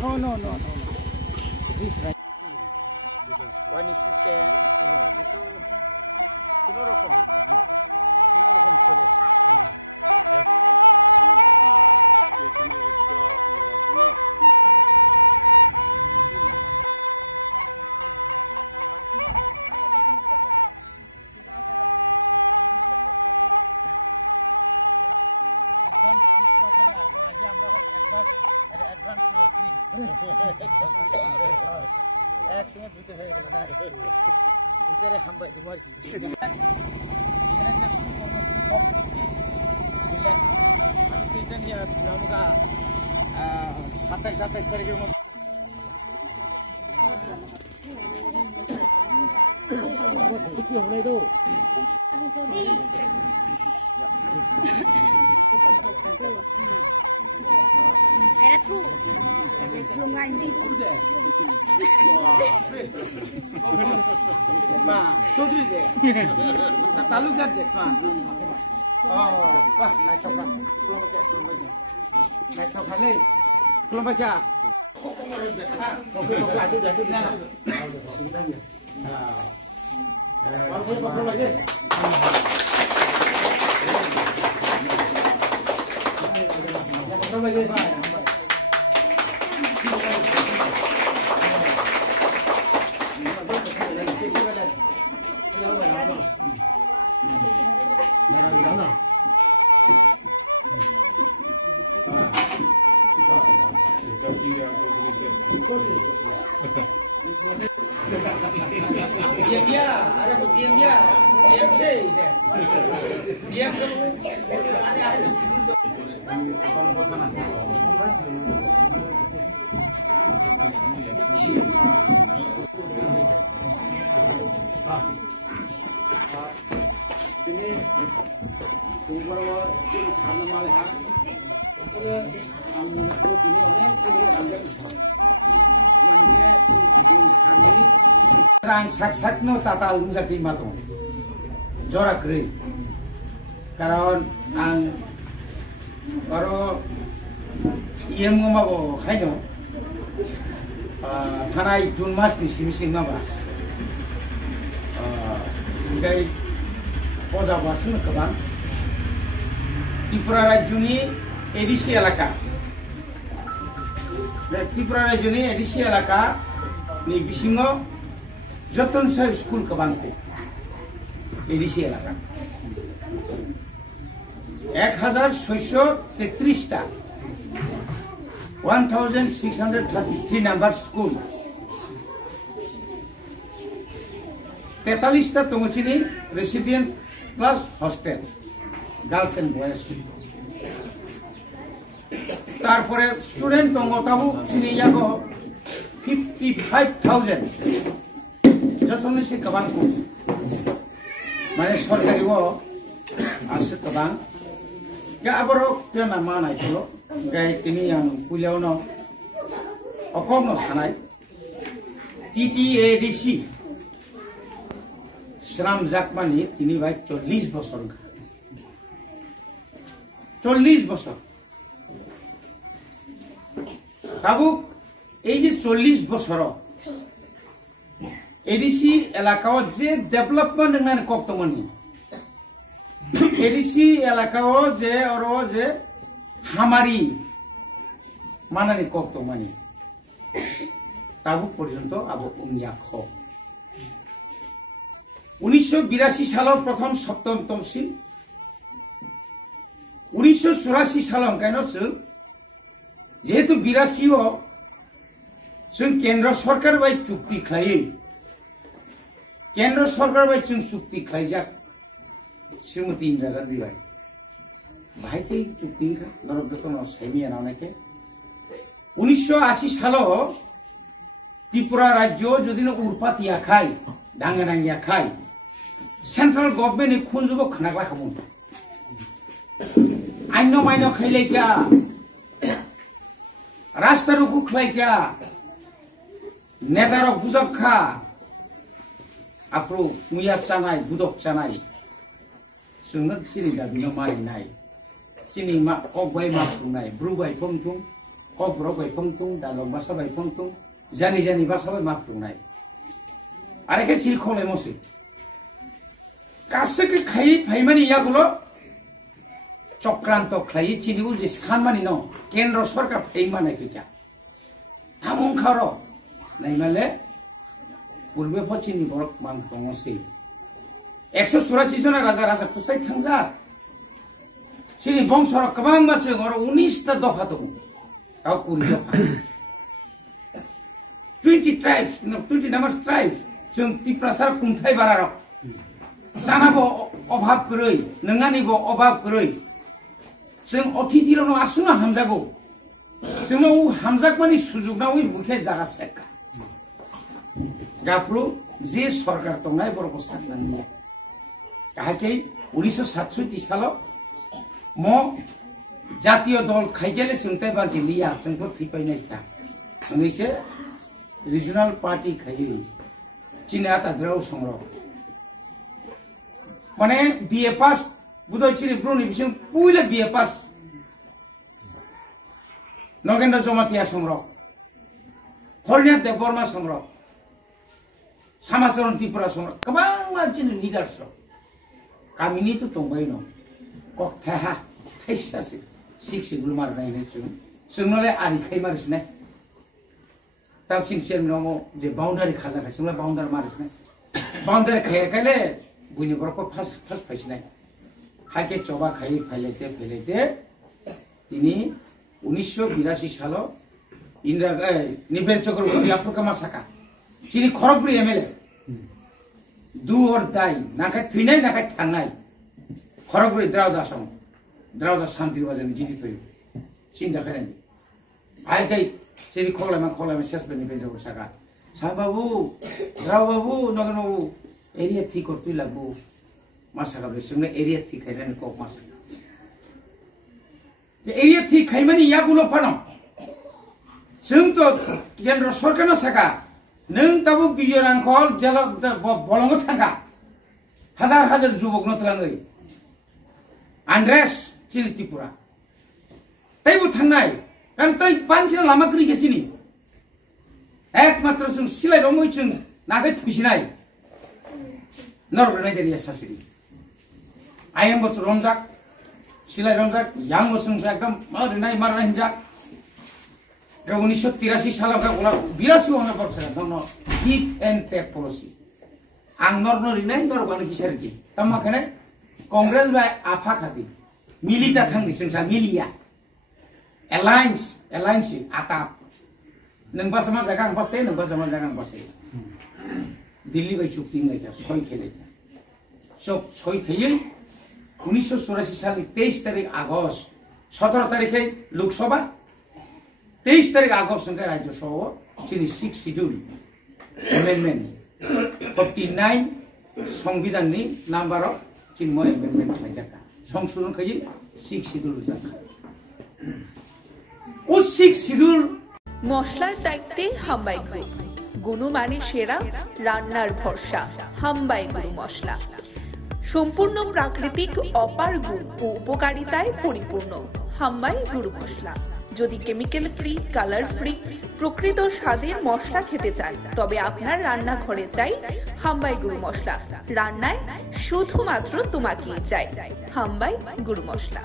No. This right. 1:10. Oh, itu কোনোরকম চলে। এখানে একটা আছে না অ্যাডভান্স ক্রিসমাস আগে আমরা অ্যাডভান্স ফ্রি একসঙ্গে দুটো হয়ে গেল না ভিতরে হামবাই দিব আর কি আমি তিনটা নিয়ে আমরা 27 তারিখের মধ্যে কি হবে তো Era tu. Belum ngaji. Ma, Chaudhry deh. Talukar deh, Ma. Oh, wah, naik kapal. Belum baca. Naik kapal lagi. Belum baca. Gacu nih. Belum lagi. Belum lagi. Diam, ada kok diam sih. Diam ada harus ini tunggu ini sama malah ha. Asal amun buat ini orang ini rangkap sah. Mangke kami rang sak no tatal musaki matung. Jorak kiri. Karon ang oro iem ngomabo kaino. Tanai Jun mas di sini ngabas. Gai poza basin kaban. Tripura Rajuni edisi elaka. Tripura Rajuni edisi elaka ni bisingo joton sa school kabanku. Edisi elaka. 1633 টা 1633 number school 43 টা তমচিনি resident plus hostel girls and boys তারপরে student তঙ্গতাবু চিনি ইয়াগো 55000 যতনে সে কাবানকু মানে সরকারি ও আছে কাবান ya aboro kena mana itu gai ini yang pulau no okong no sanai TTADC Shram Jakmani ini baik 40 বছর 40 বছর কাবু এই যে 40 বছর এডিসি এলাকাও যে ডেভেলপমেন্ট নান কক্তমনি এডিসি এলাকাও যে অরো যে হামারি মানানি কক্তমনি তাবু পর্যন্ত আবো উনিয়াখ 1982 সালের প্রথম সপ্তম তফসিল 1984 সাল কেনছ যেহেতু 82 ও जों केंद्र सरकार बाय चुक्ति खायो केंद्र सरकार बाय जों चुक्ति खायजाक श्रीमती इंदिरा गांधी बाय भाई के चुक्ति का नरक जतन साइमिया नाके 1980 सालो त्रिपुरा राज्य যদি না উরপাতিয়া খাই ডাঙ্গানাঙ্গিয়া খাই সেন্ট্রাল গভর্নমেন্ট খুনজুব খানাগলা খামু আইন মাইন খাইলাইকা রাস্তা রুকু খাইকা नेतारक बुजब खा आप्रो मुया चानाय बुदक चानाय जोंनो सिरि दा बिनो मारिनाय सिनि मा कबाय मा फुंनाय ब्रुबाय फंथुं ककबराव बायफंtung दालग बासा बायफंtung जानि जानि बासा बाय माफ्रुंनाय आरो के सिल खौलाय मसे गासैखौ खायै फाइमानि यागुलो चक्रान्त खायै चिनिगु जे सानमानि न केन्द्र सरकार फाइमानाय गैया हामुं खारो नायमाले पूर्वे फचिनि बरक मान दङसै 184 जना राजा राजा तुसाय थांजा सिनि बंसर गोबां मानसि गरो 19 ता दफा दङ गाव कुरि दफा 20 tribes 20 numbers tribes जों तिप्रासार कुंथाय बारार जानाबो अभाब गरै नोंनानिबो अभाब गरै जों अतिथिरनो आसुना हामजागौ जोंनो हामजागमानि सुजुगना उइ बुखे जागा सेका गाप्रु जे सरकार दंनाय बरको साननांगौ काहे 1967 सालाव म जातीय दल खाइगेले जोंथाय बानसि लिया जोंथ थैपायनाय का नैसे रिजनल पार्टी खाइ चिना ताद्राव संग्र माने बीए पास बुदय चिनि ब्रुनि बिसिं पुइले बीए पास नगेन्द्र जमातिया संग्र हरिनाथ देव बर्मा संग्र समाचरण त्रिपुरा संग्र गोबां मानसिनि लिडार्स गामिनि तो दंबाय न कक थाहा थाइसासे सिक्सिबुल मारनायनै जोंनोलाय आरिखाय मारिसनाय तावसिं चेरमनाव जे बाउन्डारि खाजा खायसोंला बाउन्डारि मारिसनाय बाउन्डारि खायखायले बुइनि बरको फास फाइसनाय हाके चबा खाय फाइलाइते तिनि 1982 सालाव इंदिरा निबेन चक्रवर्ती आफुका मासाका चिनि खरगपुर एमएलए दु और दाई नाखाय थैनाय नाखाय थांनाय खरगपुर द्रावदास शान्ति बाजारनि जिति फैयो चिन्ता खायनाय आइखाय चिनि खगलायमा सेसबेनि बेजो साका सा बाबु द्राव बाबु नगनो एरिया थि करतुइ लागु मासाका बेसुंने एरिया थि खायनाय कक मासा The area thi खाइमानि यागुलो फानो जों तो केन्द्र सरकारनो साका नों ताबो बिजय रांखल जेला बलंग थांगा हजार जुबकनो तलाङै आन्ड्रेस चिनि त्रिपुरा ताइबो थांनाय कान ताइ पानसिना लामा क्रि गेसिनि एकमात्र जों सिलाय रमै जों नागाय थुसिनाय नरगनाय देरिया सासिरि आयम बस रमजाक सिलाय रमजाक यां बसुं एकदम मारनाय हिंजा 1983 सालाव का गला 82 होना बरसा दङ गिव एन्ड टेक पलिसि आं नरनरिनाय नरबानो किसारिति तमाखाने कांग्रेस बाय आफा खाति मिलिता थांनि जोंसा मिलिया एलायन्स आता नोंबा समा जागा आं बसे नोंबा समा जागा आं बसे दिल्ली बाय चुक्ति लायका सय खेले सब सय खेयै 1984 सालनि 23 तारिख आगस्ट 17 तारिखे लोकसभा 23 तारिख आगस्ट संगे राज्य सभा चिनि 6 शिड्यूल एमेन्डमेन्ट 49 संविधाननि नाम्बाराव चिनि म एमेन्डमेन्ट खायजाका संशोधन खायै 6 शिड्यूल जाका ও 6 শিডিউল মশলার দায়িত্বে হাম্বাই গ্রুপ গুণমানে সেরা রান্নার ভরসা হাম্বাই গুরু মশলা সম্পূর্ণ প্রাকৃতিক অপার গুণ ও উপকারিতায় পরিপূর্ণ হাম্বাই গুরু মশলা যদি কেমিক্যাল ফ্রি কালার ফ্রি প্রকৃত স্বাদের মশলা খেতে চান তবে আপনার রান্নাঘরে চাই হাম্বাই গুরু মশলা রান্নায় শুধুমাত্র তোমাকেই চাই হাম্বাই গুরু মশলা